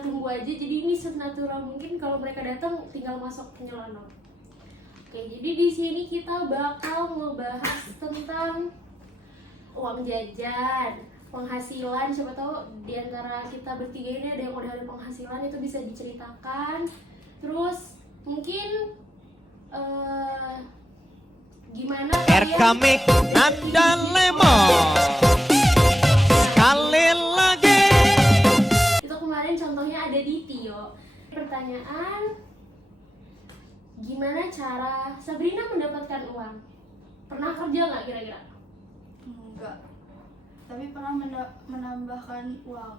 kita tunggu aja, jadi ini senatural mungkin kalau mereka datang tinggal masuk nyelonong. Oke, jadi di sini kita bakal ngebahas tentang uang jajan, penghasilan. Siapa tahu di antara kita bertiga ini ada yang udah ada penghasilan, itu bisa diceritakan. Terus mungkin gimana Erkamik Nanda Lemon sekali lagi. Itu kemarin contohnya ada di Tio. Pertanyaan, gimana cara Sabrina mendapatkan uang? Pernah kerja nggak kira-kira? Enggak. Tapi pernah menambahkan uang.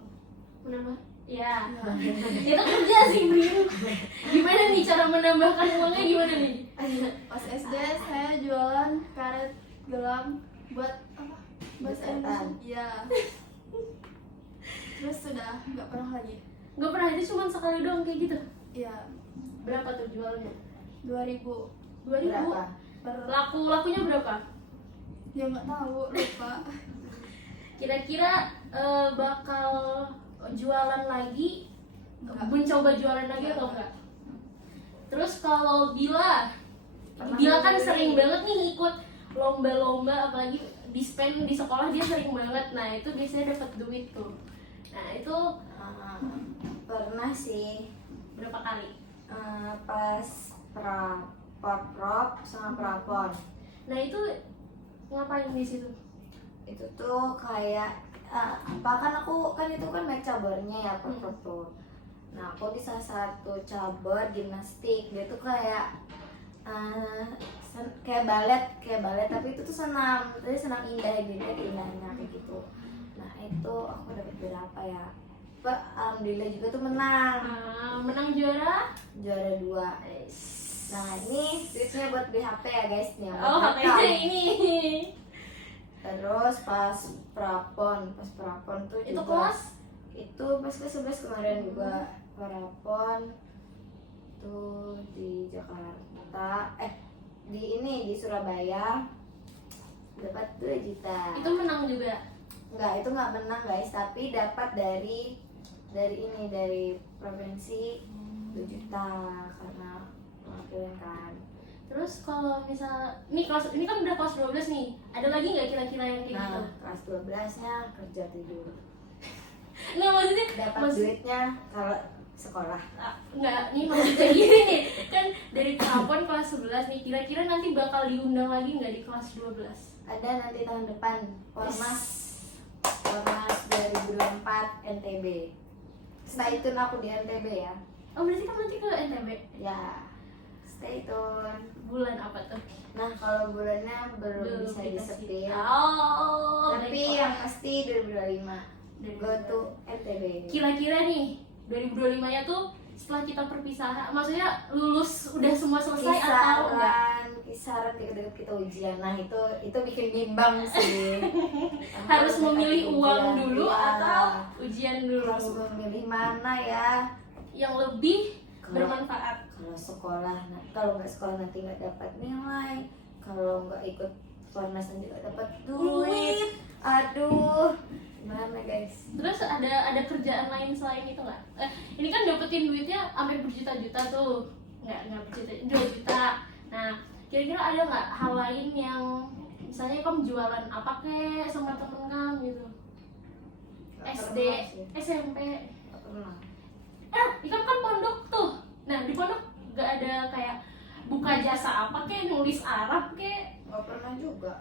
Menambah? Ya. Itu kerja sih, Brin. Gimana nih cara menambahkan uangnya gimana nih? Pas SD saya jualan karet gelang buat apa? Bahasa Indonesia. Iya. Terus sudah nggak pernah lagi. Nggak pernah, itu cuma sekali doang kayak gitu. Iya. Berapa tuh jualnya? 2000. 2000. Lakunya berapa? Ya nggak tahu, lupa. Kira-kira bakal jualan lagi? Enggak. Mencoba jualan lagi atau Enggak. enggak? Terus kalau Bila Pernah kan beli. sering banget nih ikut lomba-lomba, apalagi di spend di sekolah dia sering banget. Nah itu biasanya dapat duit tuh. Nah itu Pernah sih, berapa kali? pas prop sama prapon. Nah itu ngapain di situ? Itu tuh kayak apa kan aku kan itu kan naik cabarnya ya prop tuh. Nah aku di salah satu cabur gimnastik, dia tuh kayak kayak balet tapi itu tuh senam, tapi senam indah gitu, indahnya kayak gitu. Nah itu aku dapat berapa ya? Alhamdulillah juga tuh menang Menang juara? juara 2. Nah ini duitnya buat beli HP ya guys nih. Oh HP-nya ini. Terus pas prapon tuh Itu juga, kelas? itu pas kelas 11 kemarin juga prapon tuh di Jakarta, di Surabaya dapat 2 juta. Itu menang juga? Enggak, itu nggak menang guys, tapi dapat dari provinsi 2 juta karena mewakilin kan. Terus kalau misal ini kan udah kelas 12 nih, ada lagi nggak kira-kira yang kayak gitu? Nah kelas 12-nya kerja tidur, Nggak, maksudnya dapat duitnya kalau sekolah. Nggak, nih maksudnya gini nih, kan dari prapon kelas 11 nih, kira-kira nanti bakal diundang lagi nggak di kelas 12? Ada nanti tahun depan Ormas 2024 NTB. Stay tune aku di NTB ya. Oh berarti kan nanti ke NTB? Ya, stay tune. Bulan apa tuh? Nah kalau bulannya belum bisa dikasih. disetir. Oh, Tapi baik. yang pasti 2025 go to NTB. Kira-kira nih 2025 nya tuh setelah kita perpisahan, maksudnya lulus udah semua selesai atau enggak? Kisaran deket-deket kita ujian. Nah itu bikin bimbang sih. Harus memilih uang Ujian, dulu iya. atau ujian dulu? Harus memilih mana ya? Yang lebih Kalau- bermanfaat. Kalau sekolah, kalau nggak sekolah nanti nggak dapat nilai. Kalau nggak ikut Fornas nanti nggak dapat duit. Aduh, gimana guys? Terus ada kerjaan lain selain itu nggak? Ini kan dapetin duitnya sampai berjuta-juta tuh, nggak berjuta, 2 juta. Nah, kira-kira ada nggak hal lain yang misalnya kamu jualan apa kek sama temen kamu gitu? Nggak SD, pernah sih. SMP. Nggak pernah. Ikan kan pondok tuh. Nah di pondok nggak ada kayak buka jasa apa kek, nulis Arab kek? Nggak pernah juga.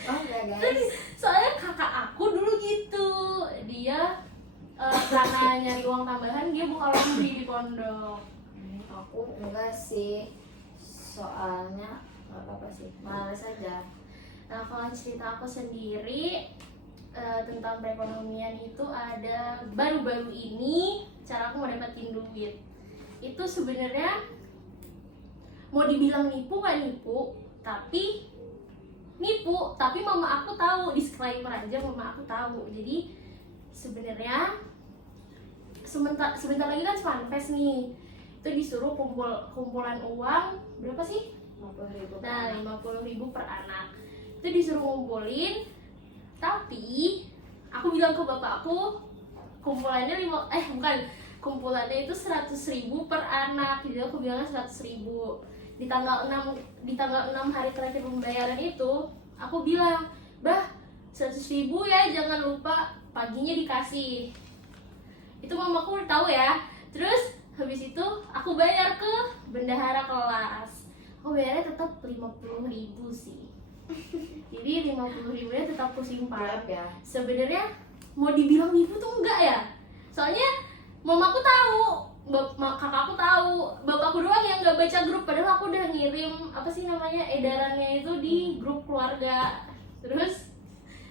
Oh enggak Terus, guys. soalnya kakak aku dulu gitu, dia karena nyari uang tambahan dia buka laundry di pondok. Aku enggak sih. Soalnya nggak apa-apa sih. Males aja. Nah kalau cerita aku sendiri tentang perekonomian itu ada baru-baru ini cara aku mau dapetin duit. Itu sebenarnya mau dibilang nipu nggak nipu, tapi mama aku tahu, disclaimer aja, mama aku tahu. Jadi sebenarnya sebentar lagi kan Funfest nih, itu disuruh kumpulan uang berapa sih? 50.000. Nah 50.000 per anak, itu disuruh ngumpulin. Tapi aku bilang ke bapakku, kumpulannya kumpulannya itu 100.000 per anak. Jadi aku bilangnya 100.000. Di tanggal 6 hari terakhir pembayaran itu aku bilang, "Bah, 100.000 ya, jangan lupa paginya dikasih." Itu mamaku udah tahu ya. Terus habis itu aku bayar ke bendahara kelas. Aku bayarnya tetap 50.000 sih. Jadi 50.000-nya tetap aku simpan ya. Sebenarnya mau dibilang nipu tuh enggak ya. Soalnya mamaku tahu, kakakku tahu, bapakku doang yang nggak baca grup. Padahal aku udah ngirim edarannya itu di grup keluarga. Terus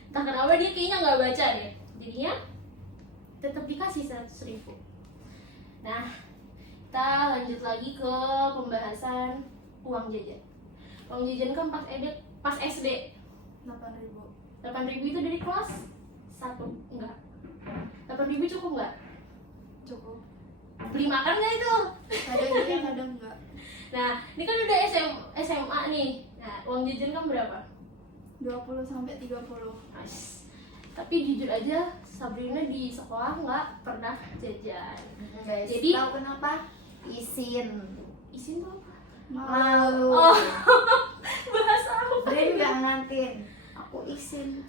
entah kenapa dia kayaknya nggak baca deh. Jadinya tetap dikasih 100.000. Nah, kita lanjut lagi ke pembahasan uang jajan. Uang jajan kan pas SD 8.000. 8.000 itu dari kelas 1? Enggak. 8.000 cukup nggak? Cukup. Beli makan nggak itu? Kadang iya, kadang enggak. Nah, ini kan udah SMA nih. Nah, uang jajan kan berapa? 20 sampai 30. Nice. Tapi jujur aja, Sabrina di sekolah nggak pernah jajan. Guys, Jadi- tahu kenapa? Isin. Isin tuh apa? Malu. Oh, bahasa apa? Brin nggak ngantin. Aku isin.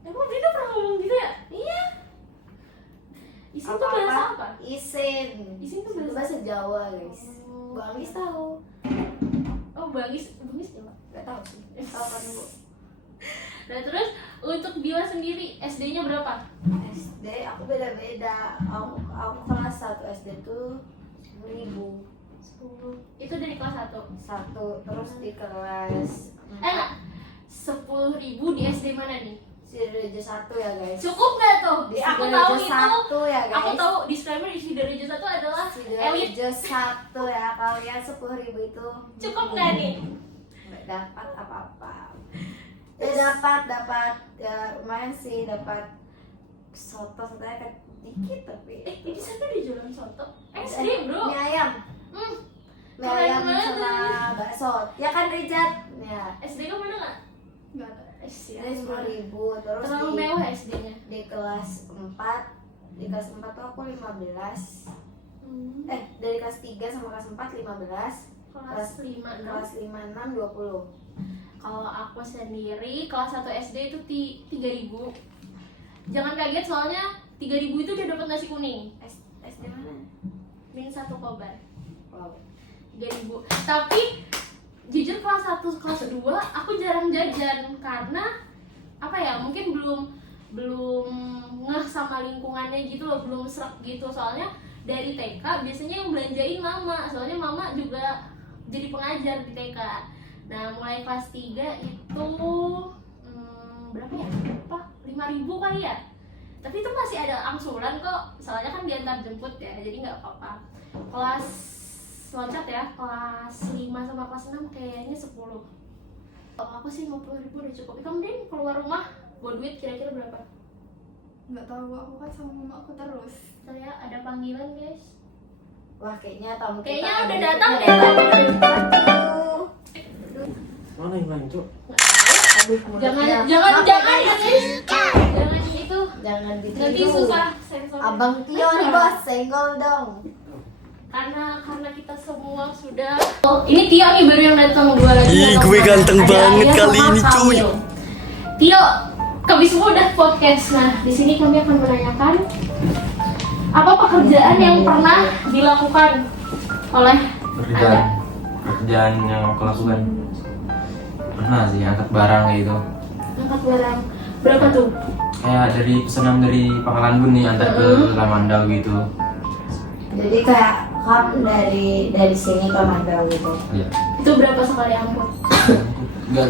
Emang Brina pernah ngomong gitu ya? Iya. Isin tuh bahasa apa? Isin. Isin tuh Itu bahasa bahasa Jawa, guys. Oh. Bang Is tahu? Oh, Bangis coba. Nggak tahu sih. Tahu kan Bu? Nah, terus untuk Bila sendiri SD-nya berapa? SD aku beda-beda. Aku kelas 1 SD tuh 10.000. 10. Itu dari kelas 1. Satu, terus di kelas Enggak. 10.000 di SD mana nih? Sidoarjo 1 ya guys. Cukup nggak tuh? Di Aku Sidoarjo tahu itu. 1 ya guys. Aku tahu disclaimer di Sidoarjo 1 adalah elit. Sidoarjo 1 ya, kalian 10.000 itu Cukup nggak nih? nggak dapat apa-apa. Ya dapat ya lumayan sih, dapat soto sotonya kan dikit tapi Di sana ada jualan soto. SD bro. mie ayam, Hmm. mie ayam Keren sama banget. bakso ya kan Rijat ya. SD kamu mana nggak? Enggak ada. Ini 10.000 terus Terlalu mewah SD-nya. di kelas 4 tuh aku 15. Dari kelas 3 sama kelas 4 15, Kelas 5, 6. kelas 5 6 20. Kalau aku sendiri kelas 1 SD itu 3.000. Jangan kaget soalnya 3.000 itu udah dapat nasi kuning. SD mana? Min 1 kobar. Wow. 3.000. Tapi jujur kelas 1 kelas 2 aku jarang jajan karena apa ya? Mungkin belum ngeh sama lingkungannya gitu loh, belum serak gitu. Soalnya dari TK biasanya yang belanjain mama. Soalnya mama juga jadi pengajar di TK. Nah, mulai kelas 3 itu berapa ya? Lupa, 5.000 kali ya? Tapi itu masih ada angsuran kok. Soalnya kan diantar jemput ya, jadi nggak apa-apa. Kelas loncat ya, kelas 5 sama kelas 6 kayaknya 10. Kalau aku sih 50.000 udah cukup. Kamu deh keluar rumah buat duit kira-kira berapa? Enggak tahu, aku kan sama mama aku terus. Saya ada panggilan guys. Wah, kayaknya tamu Kayaknya kita udah ada datang di- deh tamu. Aduh. Mana yang lain, Cuk? Aduh, Jangan mulutnya. jangan Maaf, jangan ya, ya guys. guys. Jangan itu. Jangan gitu. Nanti susah sensor. Abang Tio nih bos, senggol dong. Karena kita semua sudah. Oh, ini Tio nih baru yang datang, dua lagi. Ih, yang gue datang. ganteng Ada banget Arya kali sama ini, cuy. Kamil. Tio, kami semua udah podcast. Nah, di sini kami akan menanyakan apa pekerjaan yang pernah dilakukan oleh Anda? Pekerjaan yang aku lakukan pernah sih angkat barang kayak gitu, Angkat barang. Berapa tuh? kayak dari pesanan dari Pangkalan Bun nih antar ke Lamandau gitu. Jadi kayak kamu dari sini ke Mandau gitu. Iya. Itu berapa sekali angkut? Enggak,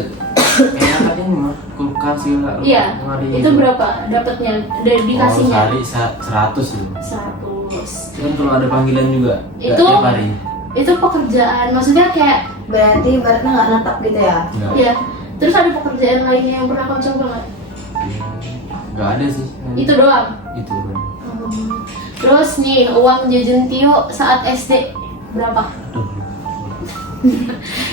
kayak angkatnya ini mah kulkas gitu. Iya. lemari Itu gitu. berapa dapatnya dari dikasihnya? Oh, sehari 100 gitu. 100. Kan kalau ada panggilan juga nggak Itu- tiap hari. Itu pekerjaan, maksudnya kayak Berarti ibaratnya nggak netap gitu ya? Nggak. ya. Terus ada pekerjaan lainnya yang pernah kamu coba nggak? Nggak ada sih. Itu doang. Itu kan. Terus nih uang jajan Tio saat SD berapa? Aduh.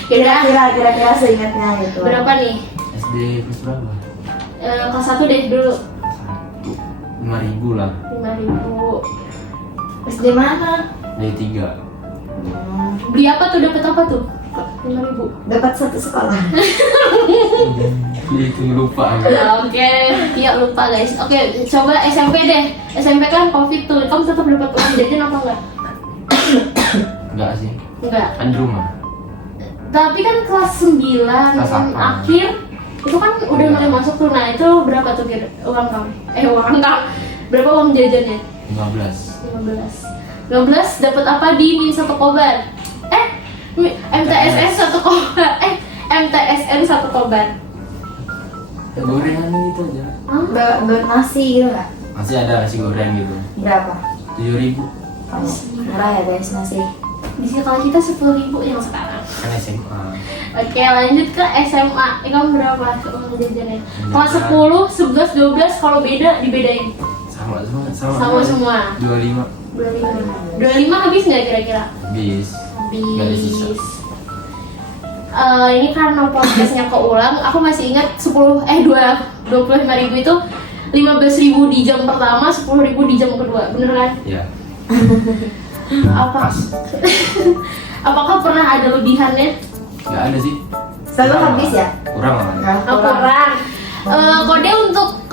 Kira-kira seingatnya gitu. Berapa nih? SD kelas berapa? Kelas 1 deh dulu. 5.000 lah. 5.000. SD mana? Dari 3. Beli apa tuh, dapat apa tuh? 5.000. Dapat satu sekolah. Itu lupa. Oke, ya lupa guys. Oke, coba SMP deh. SMP kan COVID tuh, kamu tetap dapat uang jajan apa enggak? Enggak sih. Enggak. Kan di rumah. Tapi kan kelas 9 Kelas apa? akhir itu kan udah mulai masuk tuh. Nah, itu berapa tuh uang kamu? Uang kamu. Berapa uang jajannya? 15. 15 dapat apa di Min 1 Kobar? MTSN 1 Kobar. MTSN 1 Kobar. Gorengan gitu aja. Buat nasi gitu nggak? Masih ada nasi goreng gitu. Berapa? 7.000. Oh, murah ya guys nasi. Di sekolah kita 10.000 yang sekarang. Kan SMA. Oke, lanjut ke SMA. Kamu berapa uang jajannya? Kelas 10, 11, 12 kalau beda dibedain. Sama Sama semua. 25. 25 habis nggak kira-kira? Bis. Nggak ada sisa. Habis. Ini karena podcastnya keulang, aku masih ingat 25.000 itu 15.000 di jam pertama, 10.000 di jam kedua, bener kan? Iya. Apa? Apakah pernah ada lebihannya? Nggak ada sih. Selalu habis ya? Kurang lah. Kurang. Kode untuk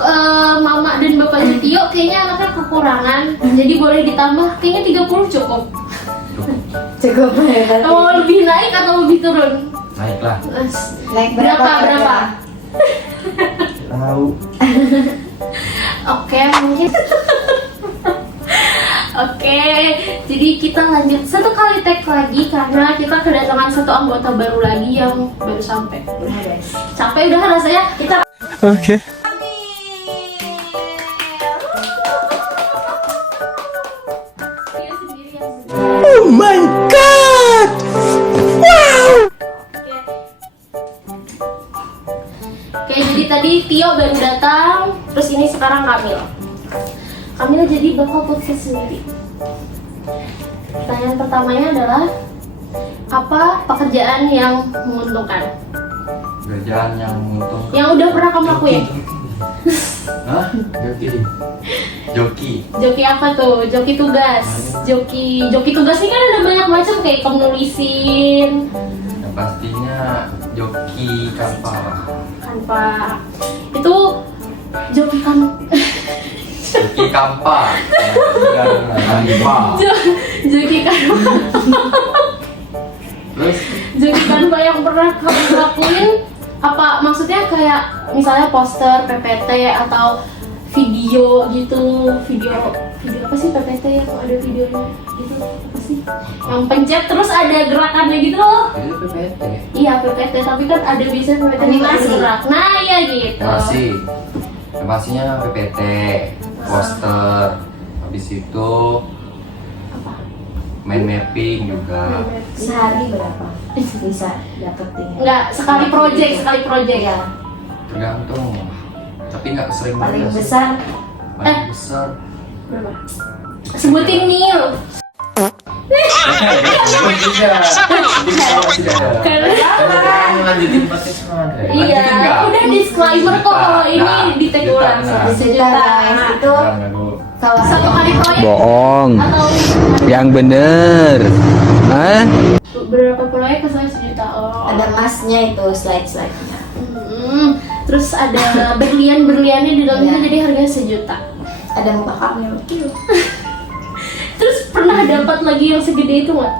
mama dan bapak Jutio kayaknya anaknya kekurangan, jadi boleh ditambah. Kayaknya 30 cukup. Cukup ya. Mau lebih naik atau lebih turun? Naik lah. Naik Berapa? Tahu. Oke, mungkin. Oke, jadi kita lanjut satu kali tag lagi karena kita kedatangan satu anggota baru lagi yang baru sampai. Nah, guys. Capek udah rasanya kita. Oke. Dia sendiri yang Oh my god. Wow. Oke, jadi tadi Tio baru datang, terus ini sekarang Kamil. Kamil jadi bakal podcast sendiri. Pertanyaan pertamanya adalah apa pekerjaan yang menguntungkan? Kerjaan yang menguntungkan. Yang udah pernah kamu lakuin? Hah? Joki. Joki apa tuh? Joki tugas. Joki tugas ini kan ada banyak macam kayak kamu nulisin. Yang pastinya joki kapal. Kan Pak. Itu joki kan Joki kampa. joki kan Terus joki kan Pak yang pernah kamu lakuin apa maksudnya kayak misalnya poster PPT atau video gitu, video apa sih PPT yang ada videonya gitu apa sih yang pencet terus ada gerakannya gitu loh. itu PPT. Iya PPT, tapi kan ada biasanya PPT Animasi. bergerak. Nah ya gitu. Masih. Yang pastinya PPT, poster. Habis itu main mapping juga. Sehari berapa? Bisa dapetin. Enggak, sekali project. Ya, Tergantung. Tapi nggak sering paling banget sih. besar Paling besar. Berapa? Sebutin Nil. Lanjutin podcast mana? Iya, udah disclaimer kok kalau ini di tag ulang. Satu juta guys itu kalau Satu kali proyek Bohong. atau Yang bener. Hah? berapa proyek kesannya 1 juta? Oh. ada emasnya itu slide-nya. Terus ada berlian-berliannya di dalamnya Iya. jadi harganya 1 juta. Ada muka Kamil. Terus pernah dapat lagi yang segede itu nggak?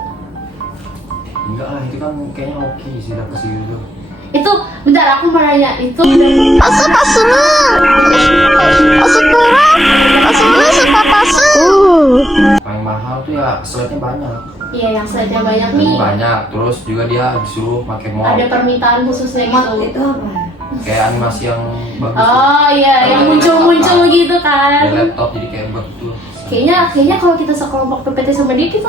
Enggak lah, itu kan kayaknya oke sih dapat segitu. Itu bentar aku mau nanya itu Paling mahal tuh ya slide-nya banyak. iya yang slide-nya banyak nih. Banyak, terus juga dia disuruh pakai mod. Ada permintaan khususnya Mod gitu. itu apa? Kayak animasi yang bagus. Oh iya, yang muncul-muncul gitu Di kan. laptop jadi kayak betul. Kayaknya kalau kita sekelompok PPT sama dia kita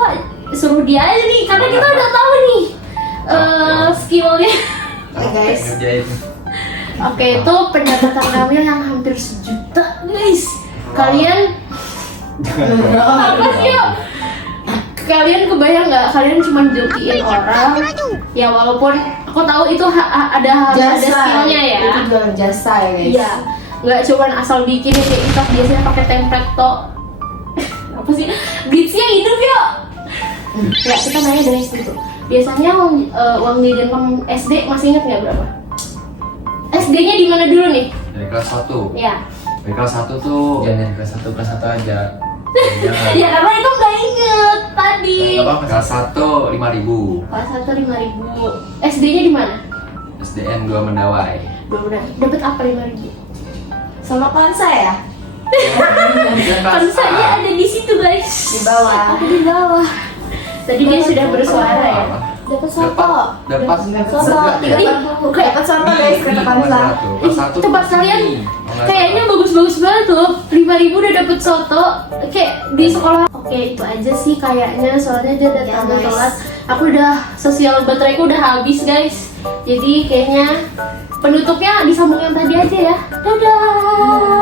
suruh dia aja nih karena kita udah tahu nih skillnya. Oke, guys. Ngerjain. Oke, itu pendapatan Kamil yang hampir 1 juta guys. Kalian apa sih yuk? Kalian kebayang nggak? Kalian cuma jokiin orang. Ya walaupun aku tahu itu ada skillnya ya. Itu jualan jasa ya guys. Iya, nggak cuma asal bikin kayak kita biasanya pakai template tok. Ya, kita nanya dari SD tuh. Biasanya uang jajan kamu SD masih inget nggak berapa? SD-nya di mana dulu nih? Dari kelas 1. Ya. Dari kelas 1 tuh. Jangan dari kelas 1 aja. Jangan. Ya karena itu nggak inget tadi. Kelas 1 5.000. Kelas 1 5.000. SD-nya di mana? SDN 2 Mendawai. Dapat apa 5.000? Sama konsa ya? Konsepnya ada di situ guys. Di bawah. Ada di bawah. Tadi dia sudah bersuara ya. Dapat soto. Dapat Soto 30.000. Dapat soto guys kata konsa. Ih, tempat kalian kayaknya bagus-bagus banget tuh. 5.000 udah dapet soto kayak di sekolah. Oke, itu aja sih kayaknya, soalnya dia datang Ya, guys. telat. Aku udah sosial bateraiku udah habis guys. Jadi kayaknya penutupnya disambung yang tadi aja ya. Dadah.